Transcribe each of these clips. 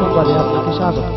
সংবাদে আপনাকে স্বাগত।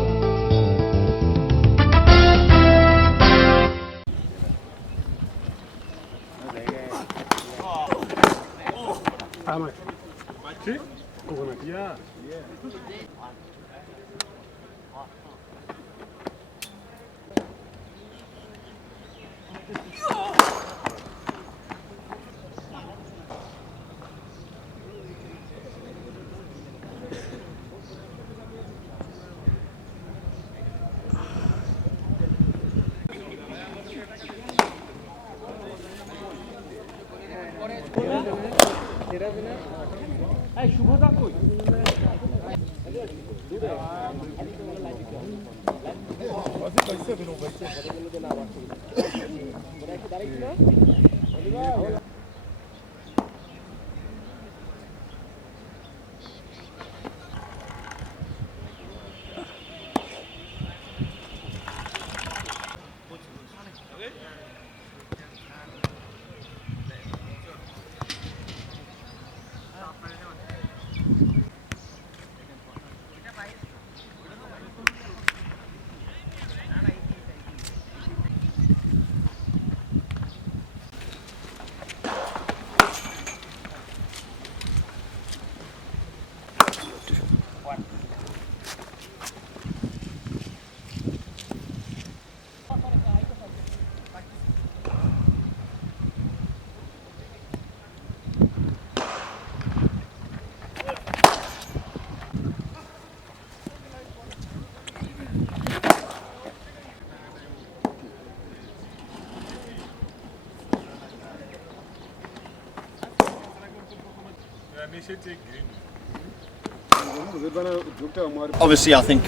Obviously, I think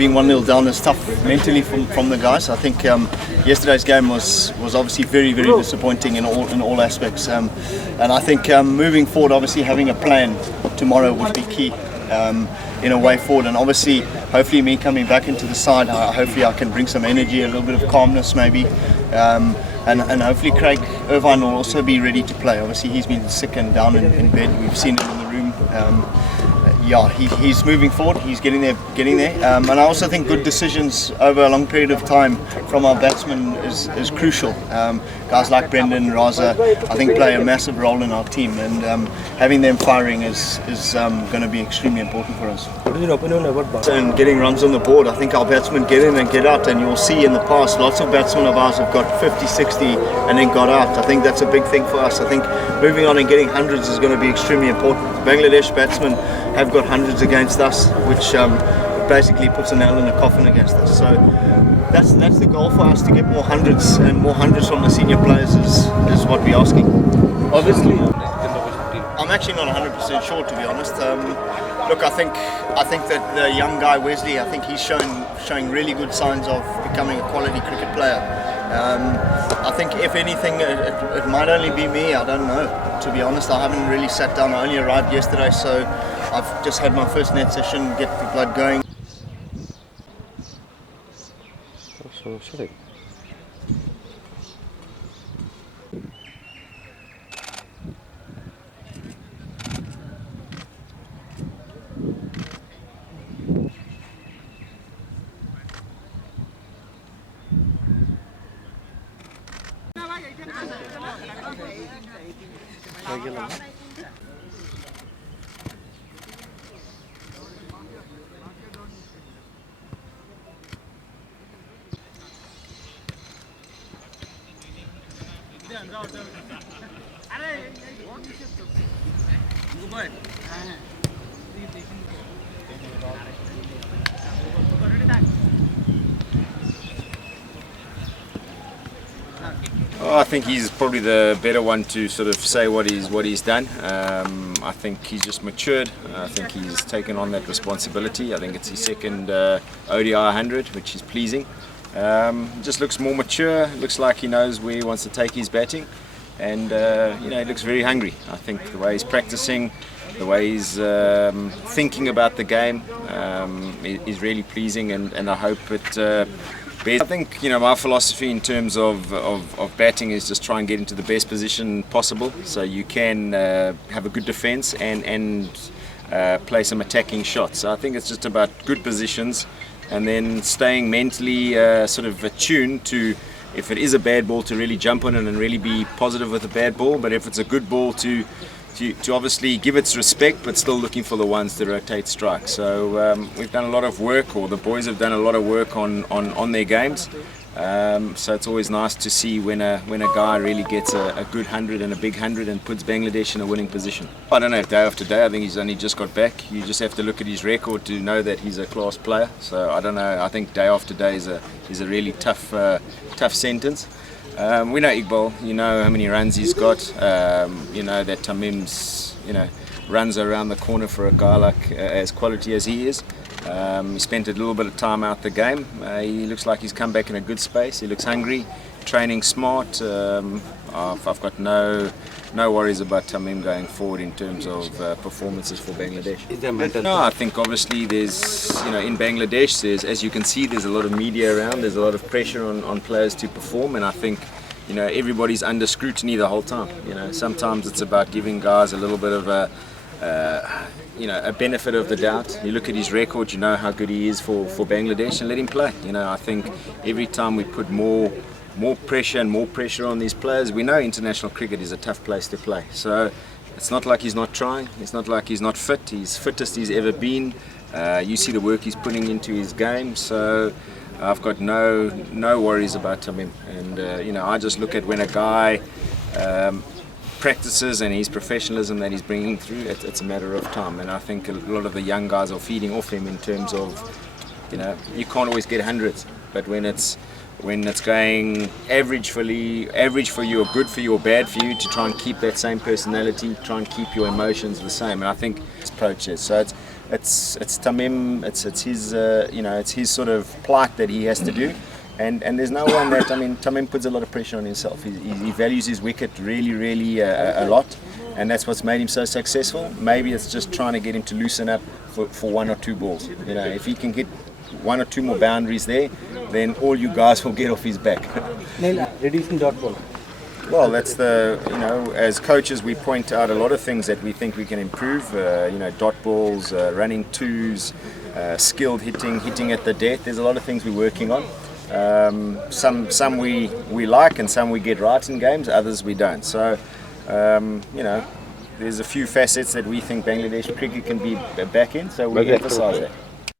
being 1-0 down is tough mentally from the guys. I think yesterday's game was obviously very disappointing in all aspects, and I think moving forward, obviously having a plan tomorrow would be key in a way forward. And obviously, hopefully, me coming back into the side, hopefully I can bring some energy, a little bit of calmness, maybe. And hopefully Craig Irvine will also be ready to play. Obviously he's been sick and down in bed. We've seen him in the room. He's moving forward. He's getting there. And I also think good decisions over a long period of time from our batsmen is crucial. Guys like Brendan, Raza, I think play a massive role in our team, and having them firing is going to be extremely important for us. What is your opinion about Bharat? And getting runs on the board, I think our batsmen get in and get out, and you'll see in the past lots of batsmen of ours have got 50, 60 and then got out. I think that's a big thing for us. I think moving on and getting hundreds is going to be extremely important. Bangladesh batsmen have got hundreds against us, which basically puts a nail in the coffin against us. So that's the goal for us, to get more hundreds, and more hundreds from the senior players is what we're asking. Obviously, I'm actually not 100% sure, to be honest. Look, I think that the young guy Wesley, I think he's showing really good signs of becoming a quality cricket player. I think if anything, it might only be me. I don't know, to be honest. I haven't really sat down. I only arrived yesterday, so I've just had my first net session, get the blood going. Oh, I think he's probably the better one to sort of say what he's done. I think he's just matured. I think he's taken on that responsibility. I think it's his second ODI 100, which is pleasing. Just looks more mature. Looks like he knows where he wants to take his batting, and he looks very hungry. I think the way he's practicing, the way he's thinking about the game is really pleasing, and I hope it I think my philosophy in terms of batting is just try and get into the best position possible, so you can have a good defence and play some attacking shots. So I think it's just about good positions and then staying mentally sort of attuned to, if it is a bad ball, to really jump on it and really be positive with a bad ball, but if it's a good ball to obviously give its respect, but still looking for the ones to rotate strike. So we've done a lot of work, or the boys have done a lot of work on their games. So it's always nice to see when a guy really gets a good 100 and a big 100 and puts Bangladesh in a winning position. I don't know if day after day, I think he's only just got back. You just have to look at his record to know that he's a class player. So I don't know, I think day after day is a really tough sentence. We know Iqbal, you know how many runs he's got, you know that Tamim's, runs around the corner for a guy like as quality as he is. He spent a little bit of time out the game. He looks like he's come back in a good space. He looks hungry, training smart. I've got no worries about Tamim going forward in terms of performances for Bangladesh. Is there mental? No, I think obviously there's, in Bangladesh, as you can see, there's a lot of media around. There's a lot of pressure on players to perform, and I think everybody's under scrutiny the whole time. Sometimes it's about giving guys a little bit of a benefit of the doubt. You look at his record, you know how good he is for Bangladesh, and let him play. I think every time we put more pressure on these players, we know international cricket is a tough place to play. So it's not like he's not trying. It's not like he's not fit. He's fittest he's ever been. You see the work he's putting into his game. So I've got no worries about Tamim. And I just look at when a guy practices and his professionalism that he's bringing through, it's a matter of time. And I think a lot of the young guys are feeding off him in terms of, you can't always get hundreds, but when it's going average for you, or good for you, or bad for you, to try and keep that same personality, try and keep your emotions the same. And I think it's approaches. So it's Tamim. It's his it's his sort of plight that he has to do. And there's no one that, Tamim puts a lot of pressure on himself. He values his wicket really a lot, and that's what's made him so successful. Maybe it's just trying to get him to loosen up for one or two balls. If he can get one or two more boundaries there, then all you guys will get off his back. Reducing dot ball. Well, that's as coaches we point out a lot of things that we think we can improve. Dot balls, running twos, skilled hitting at the death. There's a lot of things we're working on. Some we like, and some we get right in games, others we don't. So there's a few facets that we think Bangladesh cricket can be back in, so we emphasise that.